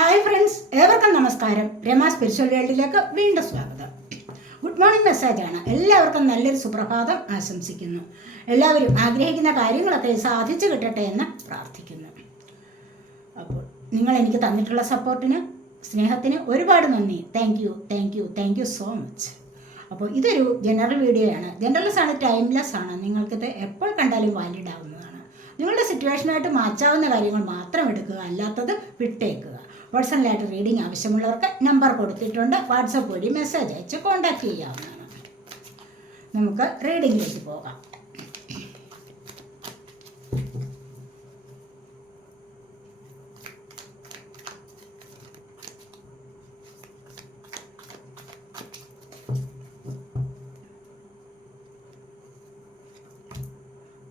Hi friends ഏവർക്കും നമസ്കാരം. Rama spiritual വേൾഡിലേക്ക് വീണ്ടും സ്വാഗതം. ഗുഡ് മോർണിംഗ് മെസ്സേജാണ് എല്ലാവർക്കും നല്ലൊരു സുപ്രഭാതം ആശംസിക്കുന്നു. എല്ലാവരും ആഗ്രഹിക്കുന്ന കാര്യങ്ങളൊക്കെ സാധിച്ചു കിട്ടട്ടെ എന്ന് പ്രാർത്ഥിക്കുന്നു. അപ്പോൾ നിങ്ങൾ എനിക്ക് തന്നിട്ടുള്ള സപ്പോർട്ടിന് സ്നേഹത്തിന് ഒരുപാട് നന്ദി. Thank you thank you thank you so much അപ്പോൾ ഇതൊരു ജനറൽ വീഡിയോ ആണ്. ജനറൽസ് ആണ് ടൈംലെസ് ആണ്. നിങ്ങൾക്കിത് എപ്പോൾ കണ്ടാലും വാലിഡ് ആവുന്നതാണ്. നിങ്ങളുടെ സിറ്റുവേഷനായിട്ട് മാച്ചാവുന്ന കാര്യങ്ങൾ മാത്രം എടുക്കുക. അല്ലാത്തത് വിട്ടേക്കുക. പേഴ്സണലായിട്ട് റീഡിംഗ് ആവശ്യമുള്ളവർക്ക് നമ്പർ കൊടുത്തിട്ടുണ്ട്. വാട്സപ്പ് വഴി മെസ്സേജ് അയച്ച് കോൺടാക്ട് ചെയ്യാവുന്നതാണ്. നമുക്ക് റീഡിങ്ങിലേക്ക് പോകാം.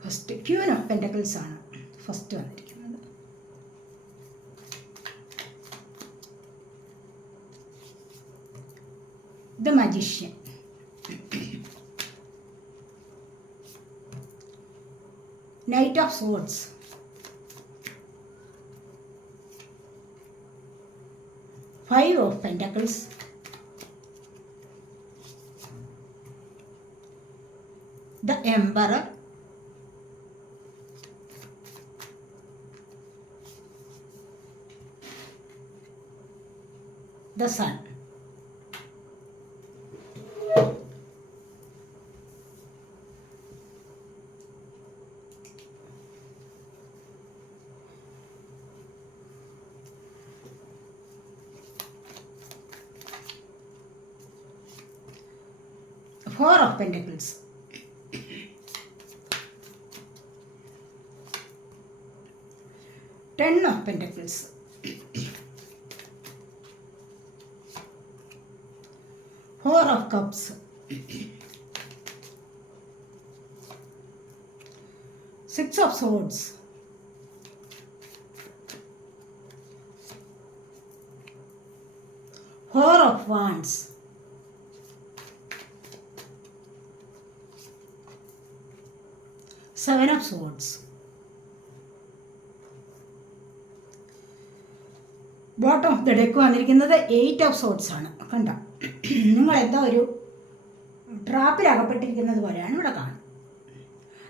ഫസ്റ്റ് ക്യൂൻ ഓഫ് പെന്റക്കിൾസ് ആണ്. ഫസ്റ്റ് വന്നിരിക്കുന്നത് fruits. Five of Pentacles. The Emperor. The Sun. Pentacles. Ten of Pentacles. Four of Cups. Six of Swords. Four of Wands. Seven of Swords. Bottom of the deck വന്നിരിക്കുന്നത് eight of swords ആണ്. കണ്ട? നിങ്ങൾ എന്തോ ഒരു ട്രാപ്പിൽ അകപ്പെട്ടിരിക്കുന്നത് പോലെയാണ് ഇവിടെ കാണുന്നത്.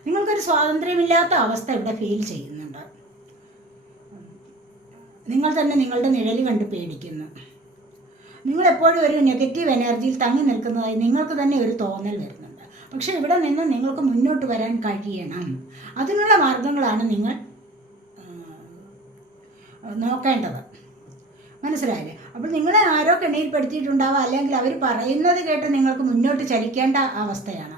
നിങ്ങൾക്കൊരു സ്വാതന്ത്ര്യമില്ലാത്ത അവസ്ഥ ഇവിടെ ഫീൽ ചെയ്യുന്നുണ്ട്. നിങ്ങൾ തന്നെ നിങ്ങളുടെ നിഴൽ കണ്ട് പേടിക്കുന്നു. നിങ്ങൾ എപ്പോഴും ഒരു നെഗറ്റീവ് എനർജിയിൽ തങ്ങി നിൽക്കുന്നതായി നിങ്ങൾക്ക് തന്നെ ഒരു തോന്നൽ വരുന്നുണ്ട് പക്ഷേ ഇവിടെ നിന്ന് നിങ്ങൾക്ക് മുന്നോട്ട് വരാൻ കഴിയണം. അതിനുള്ള മാർഗങ്ങളാണ് നിങ്ങൾ നോക്കേണ്ടത്. മനസ്സിലായില്ലേ? അപ്പോൾ നിങ്ങളെ ആരോ കെണിയിൽപ്പെടുത്തിയിട്ടുണ്ടാവുക അല്ലെങ്കിൽ അവർ പറയുന്നത് കേട്ട് നിങ്ങൾക്ക് മുന്നോട്ട് ചലിക്കേണ്ട അവസ്ഥയാണ്.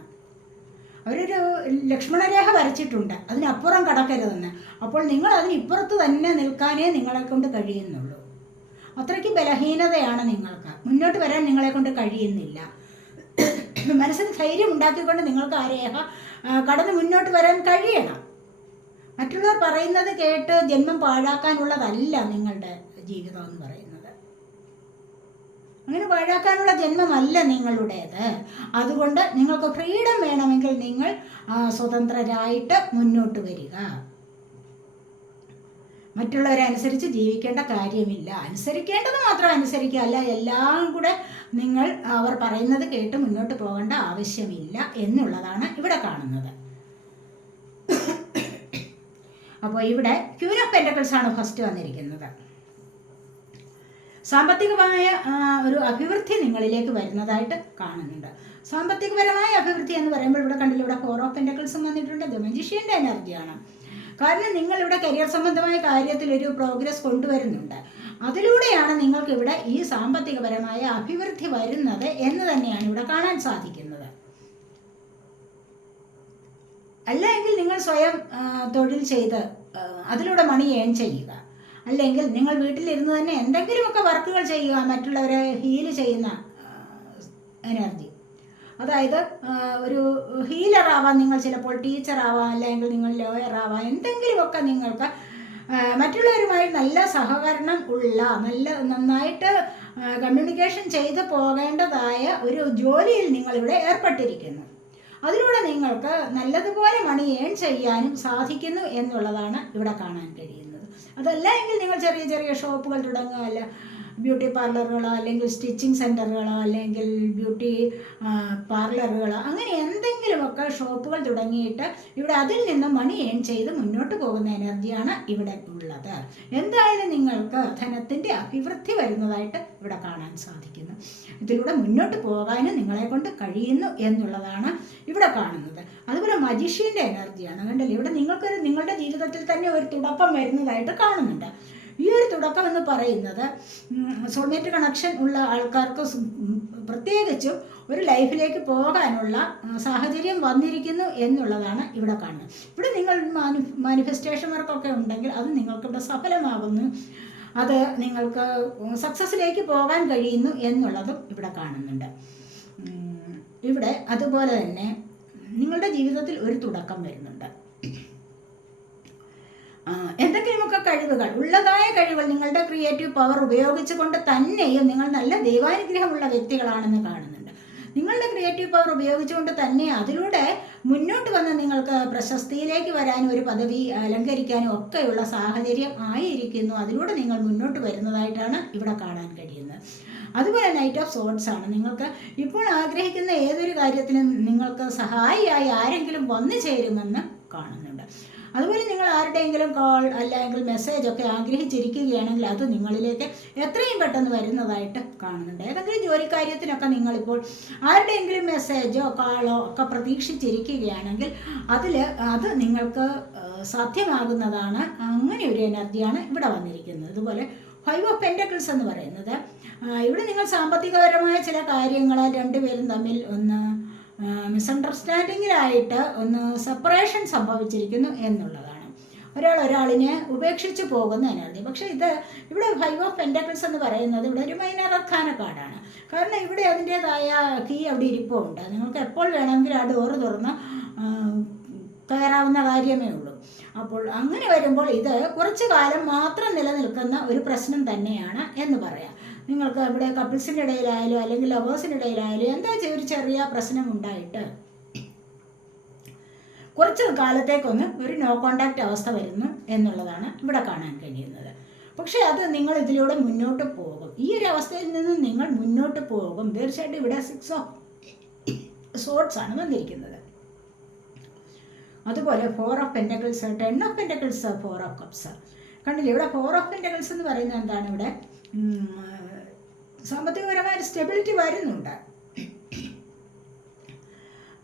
അവരൊരു ലക്ഷ്മണരേഖ വരച്ചിട്ടുണ്ട്. അതിനപ്പുറം കടക്കരുതെന്ന്. അപ്പോൾ നിങ്ങൾ അതിനിപ്പുറത്ത് തന്നെ നിൽക്കാനേ നിങ്ങളെ കൊണ്ട് കഴിയുന്നുള്ളൂ. അത്രയ്ക്ക് ബലഹീനതയാണ് നിങ്ങൾക്ക്. മുന്നോട്ട് വരാൻ നിങ്ങളെ കൊണ്ട് കഴിയുന്നില്ല. മനസ്സിന് ധൈര്യം ഉണ്ടാക്കിക്കൊണ്ട് നിങ്ങൾക്ക് ആ രേഖ കടന്ന് മുന്നോട്ട് വരാൻ കഴിയണം. മറ്റുള്ളവർ പറയുന്നത് കേട്ട് ജന്മം പാഴാക്കാനുള്ളതല്ല നിങ്ങളുടെ ജീവിതം എന്ന് പറയുന്നത്. അങ്ങനെ പാഴാക്കാനുള്ള ജന്മമല്ല നിങ്ങളുടേത്. അതുകൊണ്ട് നിങ്ങൾക്ക് ഫ്രീഡം വേണമെങ്കിൽ നിങ്ങൾ സ്വതന്ത്രരായിട്ട് മുന്നോട്ട് വരിക. മറ്റുള്ളവരെ അനുസരിച്ച് ജീവിക്കേണ്ട കാര്യമില്ല. അനുസരിക്കേണ്ടത് മാത്രം അനുസരിക്കുക. അല്ല എല്ലാം കൂടെ നിങ്ങൾ അവർ പറയുന്നത് കേട്ട് മുന്നോട്ട് പോകേണ്ട ആവശ്യമില്ല എന്നുള്ളതാണ് ഇവിടെ കാണുന്നത്. അപ്പോൾ ഇവിടെ ക്യൂൻ ഓഫ് പെന്റക്കിൾസ് ആണ് ഫസ്റ്റ് വന്നിരിക്കുന്നത്. സാമ്പത്തികമായ ഒരു അഭിവൃദ്ധി നിങ്ങളിലേക്ക് വരുന്നതായിട്ട് കാണുന്നുണ്ട്. സാമ്പത്തികപരമായ അഭിവൃദ്ധി എന്ന് പറയുമ്പോൾ ഇവിടെ കണ്ടില്ല ഇവിടെ ഫോർ ഓഫ് വന്നിട്ടുണ്ട്. മജീഷ്യന്റെ എനർജിയാണ് കാരണം നിങ്ങൾ ഇവിടെ കരിയർ സംബന്ധമായ കാര്യത്തിൽ ഒരു പ്രോഗ്രസ് കൊണ്ടുവരുന്നുണ്ട്. അതിലൂടെയാണ് നിങ്ങൾക്ക് ഇവിടെ ഈ സാമ്പത്തികപരമായ അഭിവൃദ്ധി വരുന്നത് എന്ന് തന്നെയാണ് ഇവിടെ കാണാൻ സാധിക്കുന്നത്. അല്ലെങ്കിൽ നിങ്ങൾ സ്വയം തൊഴിൽ ചെയ്ത് അതിലൂടെ മണി ഏൺ ചെയ്യുക. അല്ലെങ്കിൽ നിങ്ങൾ വീട്ടിലിരുന്ന് തന്നെ എന്തെങ്കിലുമൊക്കെ വർക്കുകൾ ചെയ്യുക മറ്റുള്ളവരെ ഹീൽ ചെയ്യുന്ന എനർജി അതായത് ഒരു ഹീലറാവാം നിങ്ങൾ ചിലപ്പോൾ ടീച്ചറാവാം അല്ലെങ്കിൽ നിങ്ങൾ ലോയറാവാം എന്തെങ്കിലുമൊക്കെ നിങ്ങൾക്ക് മറ്റുള്ളവരുമായി നല്ല സഹകരണം ഉള്ള നല്ല നന്നായിട്ട് കമ്മ്യൂണിക്കേഷൻ ചെയ്ത് പോകേണ്ടതായ ഒരു ജോലിയിൽ നിങ്ങളിവിടെ ഏർപ്പെട്ടിരിക്കുന്നു. അതിലൂടെ നിങ്ങൾക്ക് നല്ലതുപോലെ മണി ഏൺ ചെയ്യാനും സാധിക്കുന്നു എന്നുള്ളതാണ് ഇവിടെ കാണാൻ കഴിയുന്നത്. അതല്ല എങ്കിൽ നിങ്ങൾ ചെറിയ ചെറിയ ഷോപ്പുകൾ തുടങ്ങുക അല്ല ബ്യൂട്ടി പാർലറുകളോ അല്ലെങ്കിൽ സ്റ്റിച്ചിങ് സെന്ററുകളോ അല്ലെങ്കിൽ ബ്യൂട്ടി പാർലറുകളോ അങ്ങനെ എന്തെങ്കിലുമൊക്കെ ഷോപ്പുകൾ തുടങ്ങിയിട്ട് ഇവിടെ അതിൽ നിന്ന് മണി ഏൺ ചെയ്ത് മുന്നോട്ട് പോകുന്ന എനർജിയാണ് ഇവിടെ ഉള്ളത്. എന്തായാലും നിങ്ങൾക്ക് ധനത്തിന്റെ അഭിവൃദ്ധി വരുന്നതായിട്ട് ഇവിടെ കാണാൻ സാധിക്കുന്നു. ഇതിലൂടെ മുന്നോട്ട് പോകാനും നിങ്ങളെ കൊണ്ട് കഴിയുന്നു എന്നുള്ളതാണ് ഇവിടെ കാണുന്നത്. അതുപോലെ മജിഷ്യന്റെ എനർജിയാണ്. കണ്ടല്ലേ? ഇവിടെ നിങ്ങൾക്കൊരു നിങ്ങളുടെ ജീവിതത്തിൽ തന്നെ ഒരു തുടക്കം വരുന്നതായിട്ട് കാണുന്നുണ്ട്. ഈ ഒരു തുടക്കം എന്ന് പറയുന്നത് സോൾമേറ്റ് കണക്ഷൻ ഉള്ള ആൾക്കാർക്ക് പ്രത്യേകിച്ചും ഒരു ലൈഫിലേക്ക് പോകാനുള്ള സാഹചര്യം വന്നിരിക്കുന്നു എന്നുള്ളതാണ് ഇവിടെ കാണുന്നത്. ഇവിടെ നിങ്ങൾ മാനി മാനിഫെസ്റ്റേഷൻ വർക്കൊക്കെ ഉണ്ടെങ്കിൽ അത് നിങ്ങൾക്കിവിടെ സഫലമാകുന്നു. അത് നിങ്ങൾക്ക് സക്സസ്സിലേക്ക് പോകാൻ കഴിയുന്നു എന്നുള്ളതും ഇവിടെ കാണുന്നുണ്ട്. ഇവിടെ അതുപോലെ തന്നെ നിങ്ങളുടെ ജീവിതത്തിൽ ഒരു തുടക്കം വരുന്നുണ്ട്. എന്തെങ്കിലുമൊക്കെ കഴിവുകൾ ഉള്ളതായ കഴിവുകൾ നിങ്ങളുടെ ക്രിയേറ്റീവ് പവർ ഉപയോഗിച്ചുകൊണ്ട് തന്നെയും നിങ്ങൾ നല്ല ദൈവാനുഗ്രഹമുള്ള വ്യക്തികളാണെന്ന് കാണുന്നുണ്ട്. നിങ്ങളുടെ ക്രിയേറ്റീവ് പവർ ഉപയോഗിച്ചുകൊണ്ട് തന്നെ അതിലൂടെ മുന്നോട്ട് വന്ന് നിങ്ങൾക്ക് പ്രശസ്തിയിലേക്ക് വരാനും ഒരു പദവി അലങ്കരിക്കാനും ഒക്കെയുള്ള സാഹചര്യം ആയിരിക്കുന്നു. അതിലൂടെ നിങ്ങൾ മുന്നോട്ട് വരുന്നതായിട്ടാണ് ഇവിടെ കാണാൻ കഴിയുന്നത്. അതുപോലെ നൈറ്റ് ഓഫ് സോട്ട്സ് ആണ്. നിങ്ങൾക്ക് ഇപ്പോൾ ആഗ്രഹിക്കുന്ന ഏതൊരു കാര്യത്തിനും നിങ്ങൾക്ക് സഹായിയായി ആരെങ്കിലും വന്നു ചേരുമെന്ന് കാണുന്നുണ്ട്. അതുപോലെ നിങ്ങൾ ആരുടെയെങ്കിലും കോൾ അല്ലെങ്കിൽ മെസ്സേജ് ഒക്കെ ആഗ്രഹിച്ചിരിക്കുകയാണെങ്കിൽ അത് നിങ്ങളിലേക്ക് എത്രയും പെട്ടെന്ന് വരുന്നതായിട്ട് കാണുന്നുണ്ട്. ഏതെങ്കിലും ജോലിക്കാര്യത്തിനൊക്കെ നിങ്ങളിപ്പോൾ ആരുടെയെങ്കിലും മെസ്സേജോ കോളോ ഒക്കെ പ്രതീക്ഷിച്ചിരിക്കുകയാണെങ്കിൽ അതിൽ അത് നിങ്ങൾക്ക് സാധ്യമാകുന്നതാണ്. അങ്ങനെ ഒരു എനർജിയാണ് ഇവിടെ വന്നിരിക്കുന്നത്. അതുപോലെ ഫൈവ് ഓഫ് പെന്റക്കിൾസ് എന്ന് പറയുന്നത്. ഇവിടെ നിങ്ങൾ സാമ്പത്തികപരമായ ചില കാര്യങ്ങൾ രണ്ടുപേരും തമ്മിൽ ഒന്ന് മിസ്അണ്ടർസ്റ്റാൻഡിങ്ങിലായിട്ട് ഒന്ന് സെപ്പറേഷൻ സംഭവിച്ചിരിക്കുന്നു എന്നുള്ളതാണ്. ഒരാൾ ഒരാളിനെ ഉപേക്ഷിച്ച് പോകുന്ന എനർജി പക്ഷേ ഇത് ഇവിടെ ഫൈവ് ഓഫ് പെന്റക്കിൾസ് എന്ന് പറയുന്നത് ഇവിടെ ഒരു മൈനർ അർഖാന കാർഡാണ് കാരണം ഇവിടെ അതിന്റേതായ കീ അവിടെ ഇരിപ്പുണ്ട്. നിങ്ങൾക്ക് എപ്പോൾ വേണമെങ്കിലും ആ ഡോറ് തുറന്ന് കയറാവുന്ന കാര്യമേ ഉള്ളൂ. അപ്പോൾ അങ്ങനെ വരുമ്പോൾ ഇത് കുറച്ചു കാലം മാത്രം നിലനിൽക്കുന്ന ഒരു പ്രശ്നം തന്നെയാണ് എന്ന് പറയാം. നിങ്ങൾക്ക് ഇവിടെ കപ്പിൾസിന്റെ ഇടയിലായാലും അല്ലെങ്കിൽ ലവേഴ്സിന്റെ ഇടയിലായാലും എന്താ ഒരു ചെറിയ പ്രശ്നം ഉണ്ടായിട്ട്? കുറച്ച് കാലത്തേക്കൊന്ന് ഒരു നോ കോണ്ടാക്റ്റ് അവസ്ഥ വരുന്നു എന്നുള്ളതാണ് ഇവിടെ കാണാൻ കഴിയുന്നത്. പക്ഷേ അത് നിങ്ങൾ ഇതിലൂടെ മുന്നോട്ട് പോകും. ഈ ഒരു അവസ്ഥയിൽ നിന്ന് നിങ്ങൾ മുന്നോട്ട് പോകും. തീർച്ചയായിട്ടും ഇവിടെ സിക്സ് ഓഫ് സോട്ട്സ് ആണ് വന്നിരിക്കുന്നത്. അതുപോലെ four of pentacles ten of pentacles four of cups കണ്ടില്ലേ? ഇവിടെ ഫോർ ഓഫ് പെന്റക്കിൾസ് എന്ന് പറയുന്നത് എന്താണ് ഇവിടെ? സാമ്പത്തികപരമായ ഒരു സ്റ്റെബിലിറ്റി വരുന്നുണ്ട്.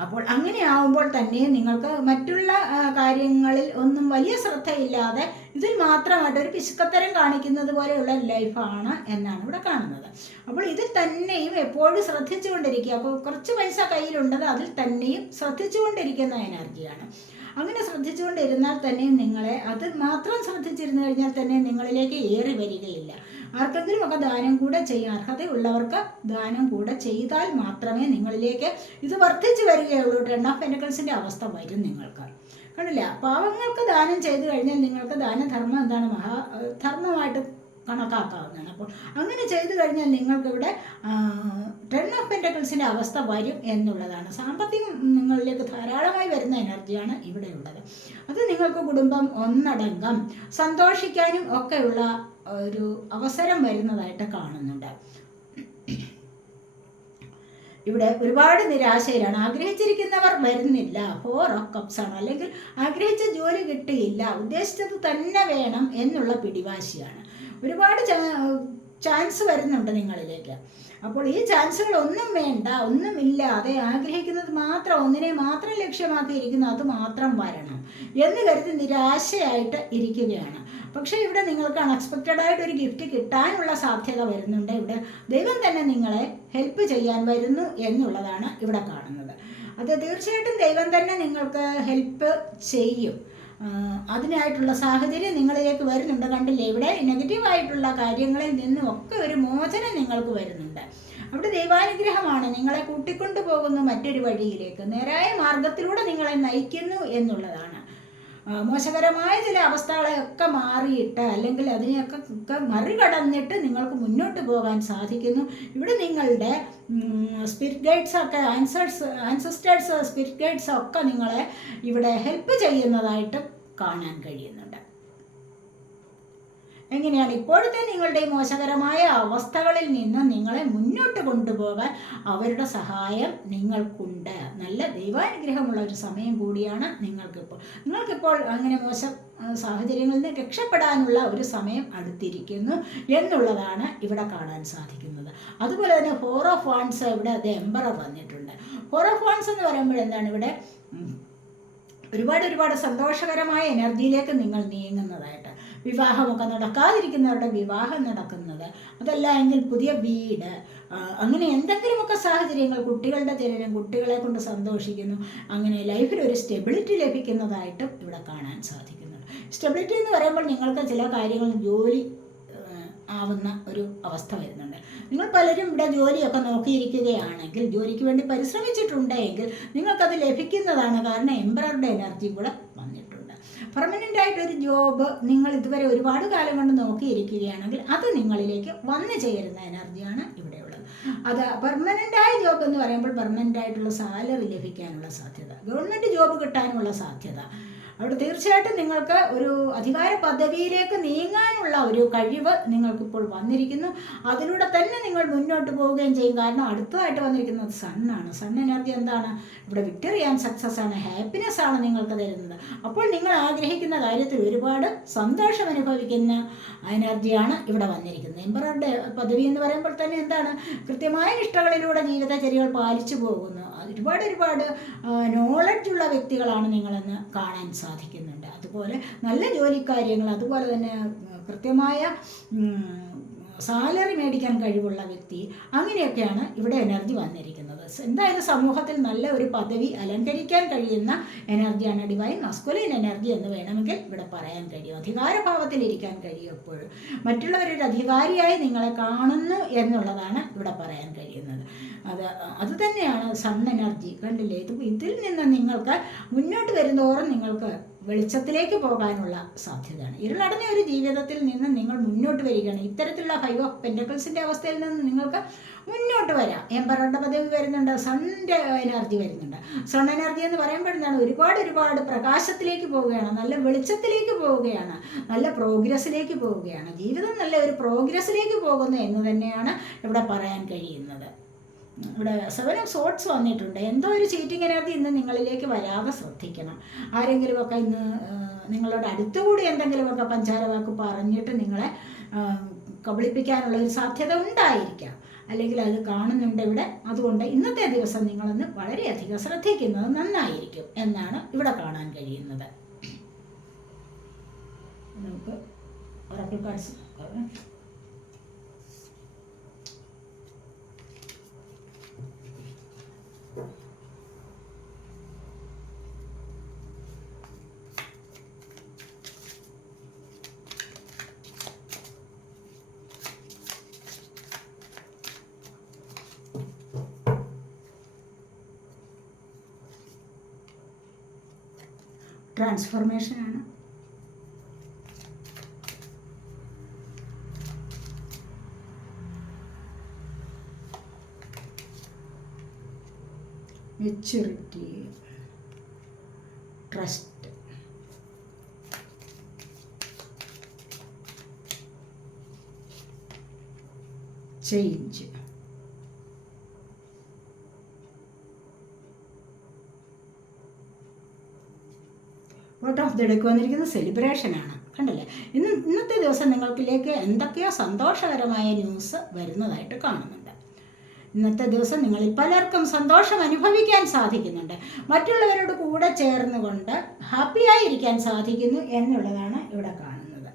അപ്പോൾ അങ്ങനെ ആവുമ്പോൾ തന്നെ നിങ്ങൾക്ക് മറ്റുള്ള കാര്യങ്ങളിൽ ഒന്നും വലിയ ശ്രദ്ധയില്ലാതെ ഇതിൽ മാത്രമായിട്ട് ഒരു പിശുക്കത്തരം കാണിക്കുന്നത് പോലെയുള്ള ലൈഫാണ് എന്നാണ് ഇവിടെ കാണുന്നത്. അപ്പോൾ ഇതിൽ തന്നെയും എപ്പോഴും ശ്രദ്ധിച്ചുകൊണ്ടിരിക്കുക അപ്പോൾ കുറച്ച് പൈസ കയ്യിലുണ്ടത് അതിൽ തന്നെയും ശ്രദ്ധിച്ചുകൊണ്ടിരിക്കുന്ന എനർജിയാണ് അങ്ങനെ ശ്രദ്ധിച്ചുകൊണ്ടിരുന്നാൽ തന്നെയും നിങ്ങളെ അത് മാത്രം ശ്രദ്ധിച്ചിരുന്നു കഴിഞ്ഞാൽ തന്നെ നിങ്ങളിലേക്ക് ഏറി വരികയില്ല. ആർക്കെങ്കിലും ഒക്കെ ദാനം കൂടെ ചെയ്യാൻ അർഹതയുള്ളവർക്ക് ദാനം കൂടെ ചെയ്താൽ മാത്രമേ നിങ്ങളിലേക്ക് ഇത് വർദ്ധിച്ചു വരികയുള്ളൂ ടെൺ ഓഫ് പെന്റക്കിൾസിന്റെ അവസ്ഥ വരും നിങ്ങൾക്ക്. കണ്ടില്ല? പാവങ്ങൾക്ക് ദാനം ചെയ്തു കഴിഞ്ഞാൽ നിങ്ങൾക്ക് ദാനധർമ്മം എന്താണ്? മഹാ ധർമ്മമായിട്ട് കണക്കാക്കാവുന്നതാണ്. അപ്പോൾ അങ്ങനെ ചെയ്തു കഴിഞ്ഞാൽ നിങ്ങൾക്കിവിടെ ടെൺ ഓഫ് പെന്റക്കിൾസിന്റെ അവസ്ഥ വരും എന്നുള്ളതാണ്. സാമ്പത്തികം നിങ്ങളിലേക്ക് ധാരാളമായി വരുന്ന എനർജിയാണ് ഇവിടെയുള്ളത്. അത് നിങ്ങൾക്ക് കുടുംബം ഒന്നടങ്കം സന്തോഷിക്കാനും ഒക്കെയുള്ള ഒരു അവസരം വരുന്നതായിട്ട് കാണുന്നുണ്ട്. ഇവിടെ ഒരുപാട് നിരാശയിലാണ്. ആഗ്രഹിച്ചിരിക്കുന്നവർ വരുന്നില്ല. ഫോർ ഓഫ് കപ്സ് ആണ്. അല്ലെങ്കിൽ ആഗ്രഹിച്ച ജോലി കിട്ടിയില്ല. ഉദ്ദേശിച്ചത് തന്നെ വേണം എന്നുള്ള പിടിവാശിയാണ്. ഒരുപാട് ചാൻസ് വരുന്നുണ്ട് നിങ്ങളിലേക്ക്. അപ്പോൾ ഈ ചാൻസുകൾ ഒന്നും വേണ്ട ഒന്നുമില്ലാതെ ആഗ്രഹിക്കുന്നത് മാത്രം ഒന്നിനെ മാത്രം ലക്ഷ്യമാക്കിയിരിക്കുന്നു അത് മാത്രം വരണം എന്ന് കരുതി നിരാശയായിട്ട് ഇരിക്കുകയാണ്. പക്ഷേ ഇവിടെ നിങ്ങൾക്ക് അൺഎക്സ്പെക്റ്റഡ് ആയിട്ട് ഒരു ഗിഫ്റ്റ് കിട്ടാനുള്ള സാധ്യത വരുന്നുണ്ട്. ഇവിടെ ദൈവം തന്നെ നിങ്ങളെ ഹെൽപ്പ് ചെയ്യാൻ വരുന്നു എന്നുള്ളതാണ് ഇവിടെ കാണുന്നത്. അത് തീർച്ചയായിട്ടും ദൈവം തന്നെ നിങ്ങൾക്ക് ഹെൽപ്പ് ചെയ്യും. അതിനായിട്ടുള്ള സാഹചര്യം നിങ്ങളിലേക്ക് വരുന്നുണ്ട്. കണ്ടില്ലേ? ഇവിടെ നെഗറ്റീവായിട്ടുള്ള കാര്യങ്ങളിൽ നിന്നും ഒക്കെ ഒരു മോചനം നിങ്ങൾക്ക് വരുന്നുണ്ട്. അവിടെ ദൈവാനുഗ്രഹമാണ്. നിങ്ങളെ കൂട്ടിക്കൊണ്ടു പോകുന്നു മറ്റൊരു വഴിയിലേക്ക്. നേരായ മാർഗത്തിലൂടെ നിങ്ങളെ നയിക്കുന്നു എന്നുള്ളതാണ്. മോശകരമായ ചില അവസ്ഥകളെയൊക്കെ മാറിയിട്ട് അല്ലെങ്കിൽ അതിനെയൊക്കെ ഒക്കെ മറികടന്നിട്ട് നിങ്ങൾക്ക് മുന്നോട്ട് പോകാൻ സാധിക്കുന്നു. ഇവിടെ നിങ്ങളുടെ സ്പിരിറ്റ് ഗൈഡ്സ് ഒക്കെ ആൻസേഴ്സ് ആൻസസ്റ്റേഴ്സ് സ്പിരിറ്റ് ഗൈഡ്സ് ഒക്കെ നിങ്ങളെ ഇവിടെ ഹെൽപ്പ് ചെയ്യുന്നതായിട്ട് കാണാൻ കഴിയുന്നുണ്ട് എങ്ങനെയാണ് ഇപ്പോഴത്തെ നിങ്ങളുടെ മോശകരമായ അവസ്ഥകളിൽ നിന്ന് നിങ്ങളെ മുന്നോട്ട് കൊണ്ടുപോകാൻ അവരുടെ സഹായം നിങ്ങൾക്കുണ്ട്. നല്ല ദൈവാനുഗ്രഹമുള്ള ഒരു സമയം കൂടിയാണ് നിങ്ങൾക്കിപ്പോൾ. നിങ്ങൾക്കിപ്പോൾ അങ്ങനെ മോശം സാഹചര്യങ്ങളിൽ നിന്ന് രക്ഷപ്പെടാനുള്ള ഒരു സമയം അടുത്തിരിക്കുന്നു എന്നുള്ളതാണ് ഇവിടെ കാണാൻ സാധിക്കുന്നത്. അതുപോലെ തന്നെ ഫോർ ഓഫ് വാൺസ് ഇവിടെ അത് എംബറർ വന്നിട്ടുണ്ട്. ഫോർ ഓഫ് വാൺസ് എന്ന് പറയുമ്പോൾ എന്താണ് ഇവിടെ? ഒരുപാട് ഒരുപാട് സന്തോഷകരമായ എനർജിയിലേക്ക് നിങ്ങൾ നീങ്ങുന്നതായിട്ട്. വിവാഹമൊക്കെ നടക്കാതിരിക്കുന്നവരുടെ വിവാഹം നടക്കുന്നത്. അതല്ല എങ്കിൽ പുതിയ വീട്. അങ്ങനെ എന്തെങ്കിലുമൊക്കെ സാഹചര്യങ്ങൾ കുട്ടികളുടെ ജനനം കുട്ടികളെ കൊണ്ട് സന്തോഷിക്കുന്നു. അങ്ങനെ ലൈഫിൽ ഒരു സ്റ്റെബിലിറ്റി ലഭിക്കുന്നതായിട്ടും ഇവിടെ കാണാൻ സാധിക്കുന്നുണ്ട്. സ്റ്റെബിലിറ്റി എന്ന് പറയുമ്പോൾ നിങ്ങൾക്ക് ചില കാര്യങ്ങൾ ജോലി ആവുന്ന ഒരു അവസ്ഥ വരുന്നുണ്ട്. നിങ്ങൾ പലരും ഇവിടെ ജോലിയൊക്കെ നോക്കിയിരിക്കുകയാണെങ്കിൽ ജോലിക്ക് വേണ്ടി പരിശ്രമിച്ചിട്ടുണ്ടെങ്കിൽ നിങ്ങൾക്കത് ലഭിക്കുന്നതാണ് കാരണം എംബ്രോയുടെ എനർജി കൂടെ പെർമനന്റ് ആയിട്ടൊരു ജോബ് നിങ്ങൾ ഇതുവരെ ഒരുപാട് കാലം കൊണ്ട് നോക്കിയിരിക്കുകയാണെങ്കിൽ അത് നിങ്ങളിലേക്ക് വന്നു ചേരുന്ന എനർജിയാണ് ഇവിടെയുള്ളത്. അത് പെർമനന്റ് ആയ ജോബ് എന്ന് പറയുമ്പോൾ പെർമനന്റ് ആയിട്ടുള്ള സാലറി ലഭിക്കാനുള്ള സാധ്യത. ഗവൺമെന്റ് ജോബ് കിട്ടാനുള്ള സാധ്യത. അവിടെ തീർച്ചയായിട്ടും നിങ്ങൾക്ക് ഒരു അധികാര പദവിയിലേക്ക് നീങ്ങാനുള്ള ഒരു കഴിവ് നിങ്ങൾക്കിപ്പോൾ വന്നിരിക്കുന്നു. അതിലൂടെ തന്നെ നിങ്ങൾ മുന്നോട്ട് പോവുകയും ചെയ്യും. കാരണം അടുത്തതായിട്ട് വന്നിരിക്കുന്നത് സണ്ണാണ്. സൺ എനർജി എന്താണ്? ഇവിടെ വിക്ടറി ആൻഡ് സക്സസ് ആണ്. ഹാപ്പിനെസ് ആണ് നിങ്ങൾക്ക് തരുന്നത്. അപ്പോൾ നിങ്ങൾ ആഗ്രഹിക്കുന്ന കാര്യത്തിൽ ഒരുപാട് സന്തോഷം അനുഭവിക്കുന്ന എനർജിയാണ് ഇവിടെ വന്നിരിക്കുന്നത്. എംബറുടെ പദവി എന്ന് പറയുമ്പോൾ തന്നെ എന്താണ്? കൃത്യമായ നിഷ്ഠകളിലൂടെ ജീവിതചര്യകൾ പാലിച്ചു പോകുന്നു. ഒരുപാട് ഒരുപാട് നോളജുള്ള വ്യക്തികളാണ് നിങ്ങളെന്ന് കാണാൻ സാധിക്കുന്നുണ്ട്. അതുപോലെ നല്ല ജോലിക്കാര്യങ്ങൾ അതുപോലെ തന്നെ കൃത്യമായ സാലറി മേടിക്കാൻ കഴിവുള്ള വ്യക്തി അങ്ങനെയൊക്കെയാണ് ഇവിടെ എനർജി വന്നിരിക്കുന്നത്. എന്തായാലും സമൂഹത്തിൽ നല്ല ഒരു പദവി അലങ്കരിക്കാൻ കഴിയുന്ന എനർജിയാണ് ഡിവൈൻ മസ്കുലിൻ എനർജി എന്ന് വേണമെങ്കിൽ ഇവിടെ പറയാൻ കഴിയും. അധികാരഭാവത്തിൽ ഇരിക്കാൻ കഴിയും എപ്പോഴും മറ്റുള്ളവരൊരു അധികാരിയായി നിങ്ങളെ കാണുന്നു എന്നുള്ളതാണ് ഇവിടെ പറയാൻ കഴിയുന്നത്. അത് അത് തന്നെയാണ് സൺ എനർജി കണ്ടില്ലേ? ഇത് ഇതിൽ നിന്ന് നിങ്ങൾക്ക് മുന്നോട്ട് വരുന്തോറും നിങ്ങൾക്ക് വെളിച്ചത്തിലേക്ക് പോകാനുള്ള സാധ്യതയാണ്. ഇരുളടഞ്ഞ ഒരു ജീവിതത്തിൽ നിന്ന് നിങ്ങൾ മുന്നോട്ട് വരികയാണ്. ഇത്തരത്തിലുള്ള ഫൈവ് ഓഫ് പെന്റക്കിൾസിന്റെ അവസ്ഥയിൽ നിന്ന് നിങ്ങൾക്ക് മുന്നോട്ട് വരാം. എംബറുടെ പദവി വരുന്നുണ്ട്. സണ്ണിന്റെ എനർജി വരുന്നുണ്ട്. സൺ എനർജി എന്ന് പറയുമ്പോഴാണ് ഒരുപാട് ഒരുപാട് പ്രകാശത്തിലേക്ക് പോവുകയാണ്. നല്ല വെളിച്ചത്തിലേക്ക് പോവുകയാണ്. നല്ല പ്രോഗ്രസ്സിലേക്ക് പോവുകയാണ്. ജീവിതം നല്ല ഒരു പ്രോഗ്രസ്സിലേക്ക് പോകുന്നു എന്ന് തന്നെയാണ് ഇവിടെ പറയാൻ കഴിയുന്നത്. ഇവിടെ സെവൻ ഓഫ് സോട്ട്സ് വന്നിട്ടുണ്ട്. എന്തോ ഒരു ചീറ്റിംഗ് എനർജി ഇന്ന് നിങ്ങളിലേക്ക് വരാതെ ശ്രദ്ധിക്കണം. ആരെങ്കിലുമൊക്കെ ഇന്ന് നിങ്ങളോട് അടുത്തുകൂടി എന്തെങ്കിലുമൊക്കെ പഞ്ചാര വാക്ക് പറഞ്ഞിട്ട് നിങ്ങളെ കബളിപ്പിക്കാനുള്ള ഒരു സാധ്യത ഉണ്ടായിരിക്കാം. അല്ലെങ്കിൽ അത് കാണുന്നുണ്ട് ഇവിടെ. അതുകൊണ്ട് ഇന്നത്തെ ദിവസം നിങ്ങളൊന്ന് വളരെയധികം ശ്രദ്ധിക്കുന്നത് നന്നായിരിക്കും എന്നാണ് ഇവിടെ കാണാൻ കഴിയുന്നത്. നമുക്ക് ഒറക്കിൾ ട്രാൻസ്ഫോർമേഷനാണ് മെച്യൂരിറ്റി ട്രസ്റ്റ് ചേഞ്ച് ഡെക്ക് വന്നിരിക്കുന്നത് സെലിബ്രേഷനാണ് കണ്ടില്ലേ? ഇന്ന് ഇന്നത്തെ ദിവസം നിങ്ങൾക്കിലേക്ക് എന്തൊക്കെയോ സന്തോഷകരമായ ന്യൂസ് വരുന്നതായിട്ട് കാണുന്നുണ്ട്. ഇന്നത്തെ ദിവസം നിങ്ങളിൽ പലർക്കും സന്തോഷം അനുഭവിക്കാൻ സാധിക്കുന്നുണ്ട്. മറ്റുള്ളവരോട് കൂടെ ചേർന്നുകൊണ്ട് ഹാപ്പിയായി ഇരിക്കാൻ സാധിക്കുന്നു എന്നുള്ളതാണ് ഇവിടെ കാണുന്നത്.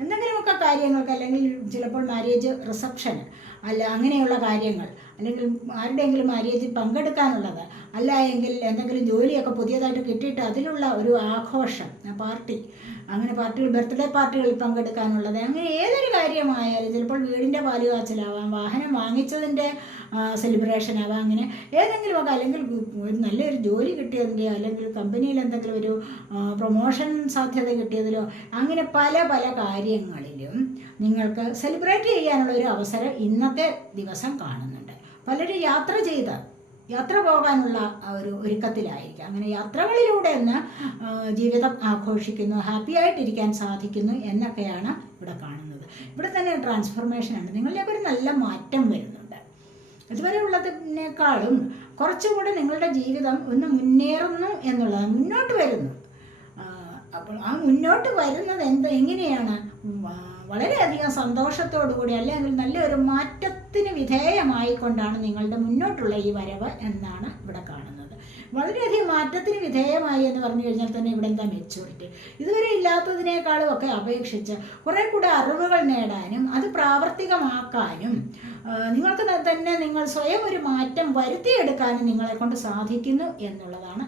എന്തെങ്കിലുമൊക്കെ കാര്യങ്ങൾക്ക് അല്ലെങ്കിൽ ചിലപ്പോൾ മാരേജ് റിസപ്ഷൻ അല്ല അങ്ങനെയുള്ള കാര്യങ്ങൾ അല്ലെങ്കിൽ ആരുടെയെങ്കിലും മാരേജിൽ പങ്കെടുക്കാനുള്ളത് അല്ല എങ്കിൽ എന്തെങ്കിലും ജോലിയൊക്കെ പുതിയതായിട്ട് കിട്ടിയിട്ട് അതിലുള്ള ഒരു ആഘോഷം പാർട്ടി അങ്ങനെ പാർട്ടികൾ ബർത്ത്ഡേ പാർട്ടികളിൽ പങ്കെടുക്കാനുള്ളത് അങ്ങനെ ഏതൊരു കാര്യമായാലും ചിലപ്പോൾ വീടിന്റെ പാലുകാച്ചലാവാം വാഹനം വാങ്ങിച്ചതിന്റെ സെലിബ്രേഷൻ ആവാം അങ്ങനെ ഏതെങ്കിലും ഒക്കെ അല്ലെങ്കിൽ നല്ലൊരു ജോലി കിട്ടിയതിന്റെയോ അല്ലെങ്കിൽ കമ്പനിയിൽ എന്തെങ്കിലും ഒരു പ്രൊമോഷൻ സാധ്യത കിട്ടിയതിലോ അങ്ങനെ പല പല കാര്യങ്ങളിലും നിങ്ങൾക്ക് സെലിബ്രേറ്റ് ചെയ്യാനുള്ള ഒരു അവസരം ഇന്നത്തെ ദിവസം കാണുന്നുണ്ട്. പലരും യാത്ര ചെയ്ത് യാത്ര പോകാനുള്ള ഒരു ഒരുക്കത്തിലായിരിക്കും. അങ്ങനെ യാത്രകളിലൂടെ ഒന്ന് ജീവിതം ആഘോഷിക്കുന്നു ഹാപ്പി ആയിട്ടിരിക്കാൻ സാധിക്കുന്നു എന്നൊക്കെയാണ് ഇവിടെ കാണുന്നത്. ഇവിടെ തന്നെ ട്രാൻസ്ഫോർമേഷനാണ് നിങ്ങളിലേക്ക് ഒരു നല്ല മാറ്റം വരുന്നുണ്ട്. ഇതുവരെ ഉള്ളതിനേക്കാളും കുറച്ചും കൂടെ നിങ്ങളുടെ ജീവിതം ഒന്ന് മുന്നേറുന്നു എന്നുള്ളത് മുന്നോട്ട് വരുന്നു. അപ്പോൾ ആ മുന്നോട്ട് വരുന്നത് എന്ത് എങ്ങനെയാണ്? വളരെയധികം സന്തോഷത്തോടുകൂടി അല്ലെങ്കിൽ നല്ലൊരു മാറ്റത്തിന് വിധേയമായിക്കൊണ്ടാണ് നിങ്ങളുടെ മുന്നോട്ടുള്ള ഈ വരവ് എന്നാണ് ഇവിടെ കാണുന്നത്. വളരെയധികം മാറ്റത്തിന് വിധേയമായി എന്ന് പറഞ്ഞു കഴിഞ്ഞാൽ തന്നെ ഇവിടെ എന്താ മെച്ചൂരിറ്റി ഇതുവരെ ഇല്ലാത്തതിനേക്കാളും ഒക്കെ അപേക്ഷിച്ച് കുറെ കൂടെ അറിവുകൾ നേടാനും അത് പ്രാവർത്തികമാക്കാനും നിങ്ങൾക്ക് തന്നെ നിങ്ങൾ സ്വയം ഒരു മാറ്റം വരുത്തിയെടുക്കാനും നിങ്ങളെ കൊണ്ട് സാധിക്കുന്നു എന്നുള്ളതാണ്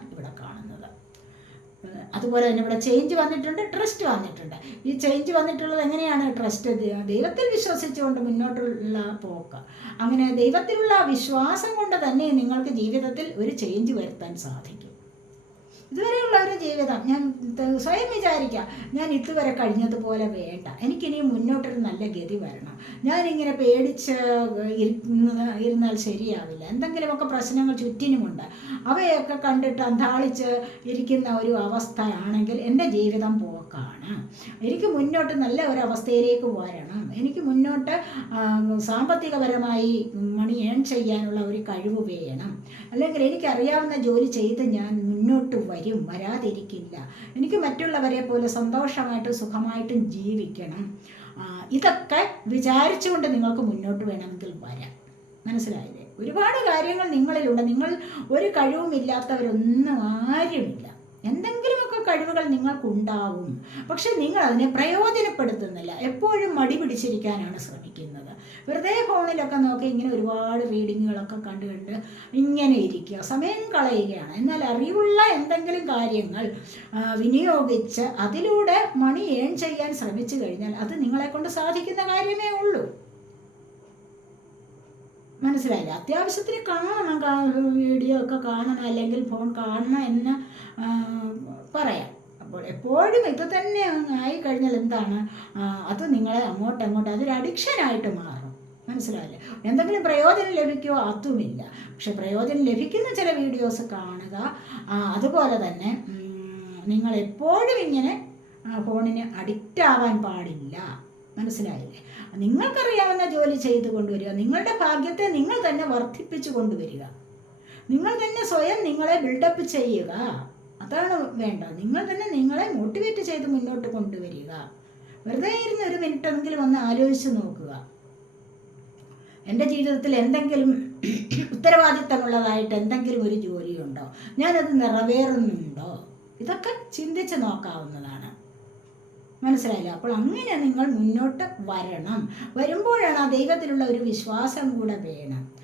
അതുപോലെ തന്നെ ഇവിടെ ചേഞ്ച് വന്നിട്ടുണ്ട് ട്രസ്റ്റ് വന്നിട്ടുണ്ട്. ഈ ചേഞ്ച് വന്നിട്ടുള്ളത് എങ്ങനെയാണ് ട്രസ്റ്റ് ദൈവത്തിൽ വിശ്വസിച്ചുകൊണ്ട് മുന്നോട്ടുള്ള പോക്ക്. അങ്ങനെ ദൈവത്തിലുള്ള വിശ്വാസം കൊണ്ട് തന്നെ നിങ്ങൾക്ക് ജീവിതത്തിൽ ഒരു ചേഞ്ച് വരുത്താൻ സാധിക്കും. ഇതുവരെയുള്ള ഒരു ജീവിതം ഞാൻ സ്വയം വിചാരിക്കുക ഞാൻ ഇതുവരെ കഴിഞ്ഞതുപോലെ വേണ്ട. എനിക്കിനി മുന്നോട്ടൊരു നല്ല ഗതി വരണം. ഞാനിങ്ങനെ പേടിച്ച് ഇരുന്നാൽ ശരിയാവില്ല. എന്തെങ്കിലുമൊക്കെ പ്രശ്നങ്ങൾ ചുറ്റിനുമുണ്ട്. അവയൊക്കെ കണ്ടിട്ട് അന്താളിച്ച് ഇരിക്കുന്ന ഒരു അവസ്ഥയാണെങ്കിൽ എന്റെ ജീവിതം പോക്കാണ്. എനിക്ക് മുന്നോട്ട് നല്ല ഒരു അവസ്ഥയിലേക്ക് വരണം. എനിക്ക് മുന്നോട്ട് സാമ്പത്തികപരമായി മണി ഏൺ ചെയ്യാനുള്ള ഒരു കഴിവ് വേണം. അല്ലെങ്കിൽ എനിക്കറിയാവുന്ന ജോലി ചെയ്ത് ഞാൻ മുന്നോട്ട് വരും വരാതിരിക്കില്ല. എനിക്ക് മറ്റുള്ളവരെ പോലെ സന്തോഷമായിട്ടും സുഖമായിട്ടും ജീവിക്കണം. ഇതൊക്കെ വിചാരിച്ചുകൊണ്ട് നിങ്ങൾക്ക് മുന്നോട്ട് വേണമെങ്കിൽ വരാം. മനസ്സിലായില്ലേ? ഒരുപാട് കാര്യങ്ങൾ നിങ്ങളിലുണ്ട്. നിങ്ങൾ ഒരു കഴിവും ഇല്ലാത്തവരൊന്നും ആരുമില്ല. എന്തെങ്കിലുമൊക്കെ കഴിവുകൾ നിങ്ങൾക്കുണ്ടാവും. പക്ഷെ നിങ്ങൾ അതിനെ പ്രയോജനപ്പെടുത്തുന്നില്ല. എപ്പോഴും മടി പിടിച്ചിരിക്കാനാണ് ശ്രമിക്കുന്നത്. വെറുതെ ഫോണിലൊക്കെ നോക്കി ഇങ്ങനെ ഒരുപാട് റീഡിങ്ങുകളൊക്കെ കണ്ടു കണ്ട് ഇങ്ങനെ ഇരിക്കുക. സമയം കളയുകയാണ്. എന്നാൽ അറിവുള്ള എന്തെങ്കിലും കാര്യങ്ങൾ വിനിയോഗിച്ച് അതിലൂടെ മണി ഏൺ ചെയ്യാൻ ശ്രമിച്ചു കഴിഞ്ഞാൽ അത് നിങ്ങളെ കൊണ്ട് സാധിക്കുന്ന കാര്യമേ ഉള്ളൂ. മനസ്സിലായില്ല? അത്യാവശ്യത്തിന് കാണണം. വീഡിയോ ഒക്കെ കാണണം അല്ലെങ്കിൽ ഫോൺ കാണണം എന്ന് പറയാം. അപ്പോൾ എപ്പോഴും ഇത് തന്നെ അങ്ങ് ആയിക്കഴിഞ്ഞാൽ എന്താണ്? അത് നിങ്ങളെ അങ്ങോട്ട് അങ്ങോട്ട് അതൊരു അഡിക്ഷനായിട്ട് മാറും. മനസ്സിലായില്ലേ? എന്തെങ്കിലും പ്രയോജനം ലഭിക്കുമോ അതുമില്ല. പക്ഷെ പ്രയോജനം ലഭിക്കുന്ന ചില വീഡിയോസ് കാണുക. അതുപോലെ തന്നെ നിങ്ങൾ എപ്പോഴും ഇങ്ങനെ ഫോണിന് അഡിക്റ്റ് ആവാൻ പാടില്ല. മനസ്സിലായില്ലേ? നിങ്ങൾക്കറിയാവുന്ന ജോലി ചെയ്തു കൊണ്ടുവരിക. നിങ്ങളുടെ ഭാഗ്യത്തെ നിങ്ങൾ തന്നെ വർദ്ധിപ്പിച്ചു കൊണ്ടുവരിക. നിങ്ങൾ തന്നെ സ്വയം നിങ്ങളെ ബിൽഡപ്പ് ചെയ്യുക. അതാണ് വേണ്ട നിങ്ങൾ തന്നെ നിങ്ങളെ മോട്ടിവേറ്റ് ചെയ്ത് മുന്നോട്ട് കൊണ്ടുവരിക. വെറുതെ ഇരുന്ന് ഒരു മിനിറ്റ് എങ്കിലും ഒന്ന് ആലോചിച്ച് നോക്കുക. എന്റെ ജീവിതത്തിൽ എന്തെങ്കിലും ഉത്തരവാദിത്തമുള്ളതായിട്ട് എന്തെങ്കിലും ഒരു ജോലിയുണ്ടോ? ഞാനത് നിറവേറുന്നുണ്ടോ? ഇതൊക്കെ ചിന്തിച്ച് നോക്കാവുന്നതാണ്. മനസ്സിലായില്ല? അപ്പോൾ അങ്ങനെ നിങ്ങൾ മുന്നോട്ട് വരണം. വരുമ്പോഴാണ് ആ ദൈവത്തിലുള്ള ഒരു വിശ്വാസം കൂടെ വേണം.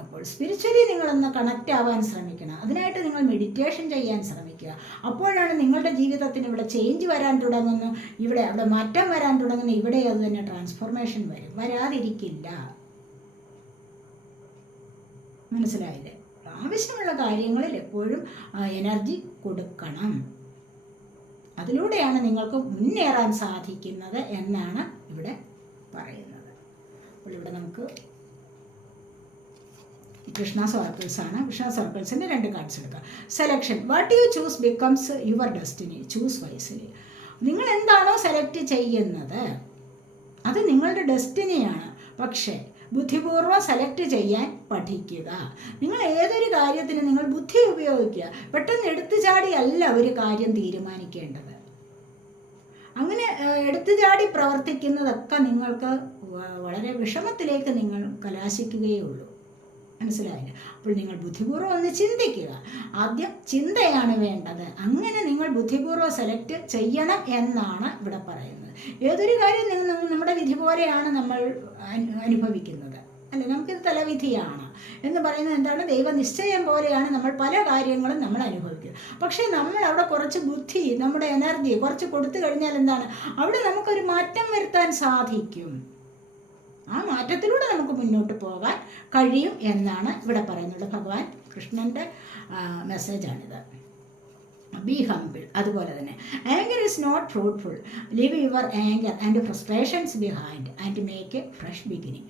അപ്പോൾ സ്പിരിച്വലി നിങ്ങളൊന്ന് കണക്റ്റ് ആവാൻ ശ്രമിക്കണം. അതിനായിട്ട് നിങ്ങൾ മെഡിറ്റേഷൻ ചെയ്യാൻ ശ്രമിക്കുക. അപ്പോഴാണ് നിങ്ങളുടെ ജീവിതത്തിന് ഇവിടെ ചേഞ്ച് വരാൻ തുടങ്ങുന്നു. ഇവിടെ അവിടെ മാറ്റം വരാൻ തുടങ്ങുന്നു. ഇവിടെ അത് തന്നെ ട്രാൻസ്ഫോർമേഷൻ വരും. വരാതിരിക്കില്ല. മനസ്സിലായില്ലേ ആവശ്യമുള്ള കാര്യങ്ങളിൽ എപ്പോഴും എനർജി കൊടുക്കണം. അതിലൂടെയാണ് നിങ്ങൾക്ക് മുന്നേറാൻ സാധിക്കുന്നത് എന്നാണ് ഇവിടെ പറയുന്നത്. അപ്പോൾ ഇവിടെ നമുക്ക് കൃഷ്ണ സർക്കിൾസ് ആണ്. കൃഷ്ണ സർക്കിൾസിന്റെ രണ്ട് കാർഡ്സ് എടുക്കുക selection what you choose becomes your destiny choose wisely നിങ്ങൾ എന്താണോ സെലക്ട് ചെയ്യുന്നത് അത് നിങ്ങളുടെ ഡെസ്റ്റിനിയാണ് പക്ഷേ ബുദ്ധിപൂർവം സെലക്ട് ചെയ്യാൻ പഠിക്കുക. നിങ്ങൾ ഏതൊരു കാര്യത്തിന് നിങ്ങൾ ബുദ്ധി ഉപയോഗിക്കുക. പെട്ടെന്ന് എടുത്തു ചാടിയല്ല ഒരു കാര്യം തീരുമാനിക്കേണ്ടത്. അങ്ങനെ എടുത്തു ചാടി പ്രവർത്തിക്കുന്നതൊക്കെ നിങ്ങൾക്ക് വളരെ വിഷമത്തിലേക്ക് നിങ്ങൾ കലാശിക്കുകയുള്ളൂ മനസ്സിലായില്ല. അപ്പോൾ നിങ്ങൾ ബുദ്ധിപൂർവം ഒന്ന് ചിന്തിക്കുക. ആദ്യം ചിന്തയാണ് വേണ്ടത്. അങ്ങനെ നിങ്ങൾ ബുദ്ധിപൂർവം സെലക്ട് ചെയ്യണം എന്നാണ് ഇവിടെ പറയുന്നത്. ഏതൊരു കാര്യം നിങ്ങൾ നമ്മുടെ വിധി പോലെയാണ് നമ്മൾ അനു- അനുഭവിക്കുന്നത്. അല്ല? നമുക്കിത് തലവിധിയാണ്. എന്ന് പറയുന്നത് എന്താണ്? ദൈവനിശ്ചയം പോലെയാണ് നമ്മൾ പല കാര്യങ്ങളും നമ്മൾ അനുഭവിക്കുക. പക്ഷേ നമ്മൾ അവിടെ കുറച്ച് ബുദ്ധി നമ്മുടെ എനർജി കുറച്ച് കൊടുത്തു കഴിഞ്ഞാൽ എന്താണ്? അവിടെ നമുക്കൊരു മാറ്റം വരുത്താൻ സാധിക്കും. ആ മാറ്റത്തിലൂടെ നമുക്ക് മുന്നോട്ട് പോകാൻ കഴിയും എന്നാണ് ഇവിടെ പറയുന്നത്. ഭഗവാൻ കൃഷ്ണന്റെ മെസ്സേജാണിത് ബി ഹംബിൾ അതുപോലെ തന്നെ anger is not fruitful leave your anger and frustrations behind and make a fresh beginning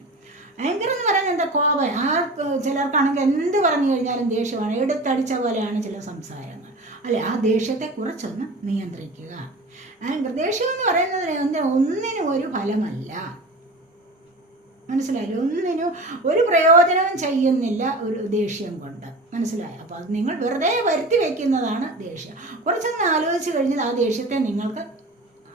anger എന്ന് പറയുന്നത് എന്താ? കോപം. ആ ചിലർക്കാണെങ്കിൽ എന്ത് പറഞ്ഞു കഴിഞ്ഞാലും ദേഷ്യമാണ്. എടുത്തടിച്ച പോലെയാണ് ചില സംസാരങ്ങൾ. അല്ലെ? ആ ദേഷ്യത്തെ കുറച്ചൊന്ന് നിയന്ത്രിക്കുക. ആങ്കർ ദേഷ്യം എന്ന് പറയുന്നത് എന്താ ഒന്നിനും ഒരു ഫലമല്ല. മനസ്സിലായില്ലേ? ഒന്നിനും ഒരു പ്രയോജനവും ചെയ്യുന്നില്ല ഒരു ദേഷ്യം കൊണ്ട്. മനസ്സിലായോ? അപ്പോൾ അത് നിങ്ങൾ വെറുതെ വരുത്തി വയ്ക്കുന്നതാണ് ദേഷ്യം. കുറച്ചൊന്ന് ആലോചിച്ച് കഴിഞ്ഞാൽ ആ ദേഷ്യത്തെ നിങ്ങൾക്ക്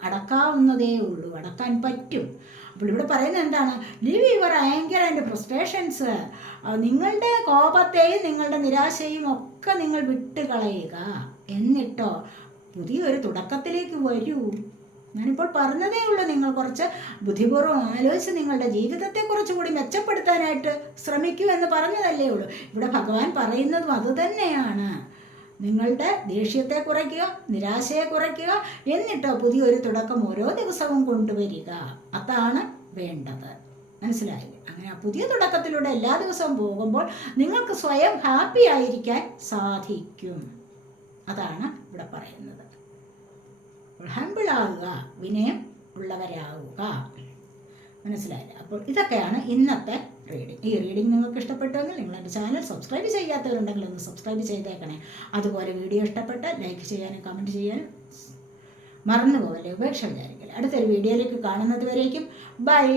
അടക്കാവുന്നതേ ഉള്ളൂ. അടക്കാൻ പറ്റും. അപ്പോൾ ഇവിടെ പറയുന്നത് എന്താണ്? Leave your anger and frustrations നിങ്ങളുടെ കോപത്തെയും നിങ്ങളുടെ നിരാശയും ഒക്കെ നിങ്ങൾ വിട്ടുകളയുക. എന്നിട്ടോ പുതിയൊരു തുടക്കത്തിലേക്ക് വരൂ. ഞാനിപ്പോൾ പറഞ്ഞതേ ഉള്ളൂ നിങ്ങൾ കുറച്ച് ബുദ്ധിപൂർവം ആലോചിച്ച് നിങ്ങളുടെ ജീവിതത്തെ കുറച്ചുകൂടി മെച്ചപ്പെടുത്താനായിട്ട് ശ്രമിക്കൂ എന്ന് പറഞ്ഞതല്ലേ ഉള്ളൂ. ഇവിടെ ഭഗവാൻ പറയുന്നതും അതുതന്നെയാണ് നിങ്ങളുടെ ദേഷ്യത്തെ കുറയ്ക്കുക നിരാശയെ കുറയ്ക്കുക എന്നിട്ടോ പുതിയൊരു തുടക്കം ഓരോ ദിവസവും കൊണ്ടുവരിക. അതാണ് വേണ്ടത്. മനസ്സിലായി അങ്ങനെ ആ പുതിയ തുടക്കത്തിലൂടെ എല്ലാ ദിവസവും പോകുമ്പോൾ നിങ്ങൾക്ക് സ്വയം ഹാപ്പി ആയിരിക്കാൻ സാധിക്കും. അതാണ് ഇവിടെ പറയുന്നത്. ഹമ്പിൾ ആവുക വിനയം ഉള്ളവരാവുക മനസ്സിലായില്ല? അപ്പോൾ ഇതൊക്കെയാണ് ഇന്നത്തെ റീഡിങ് ഈ റീഡിങ് നിങ്ങൾക്ക് ഇഷ്ടപ്പെട്ടുവെങ്കിൽ നിങ്ങൾ എന്റെ ചാനൽ സബ്സ്ക്രൈബ് ചെയ്യാത്തവരുണ്ടെങ്കിൽ ഒന്ന് സബ്സ്ക്രൈബ് ചെയ്തേക്കണേ. അതുപോലെ വീഡിയോ ഇഷ്ടപ്പെട്ട് ലൈക്ക് ചെയ്യാനും കമന്റ് ചെയ്യാനും മറന്നു പോകല്ലേ ഉപേക്ഷ വിചാരിക്കില്ല? അടുത്തൊരു വീഡിയോയിലേക്ക് കാണുന്നത് വരേക്കും. ബൈ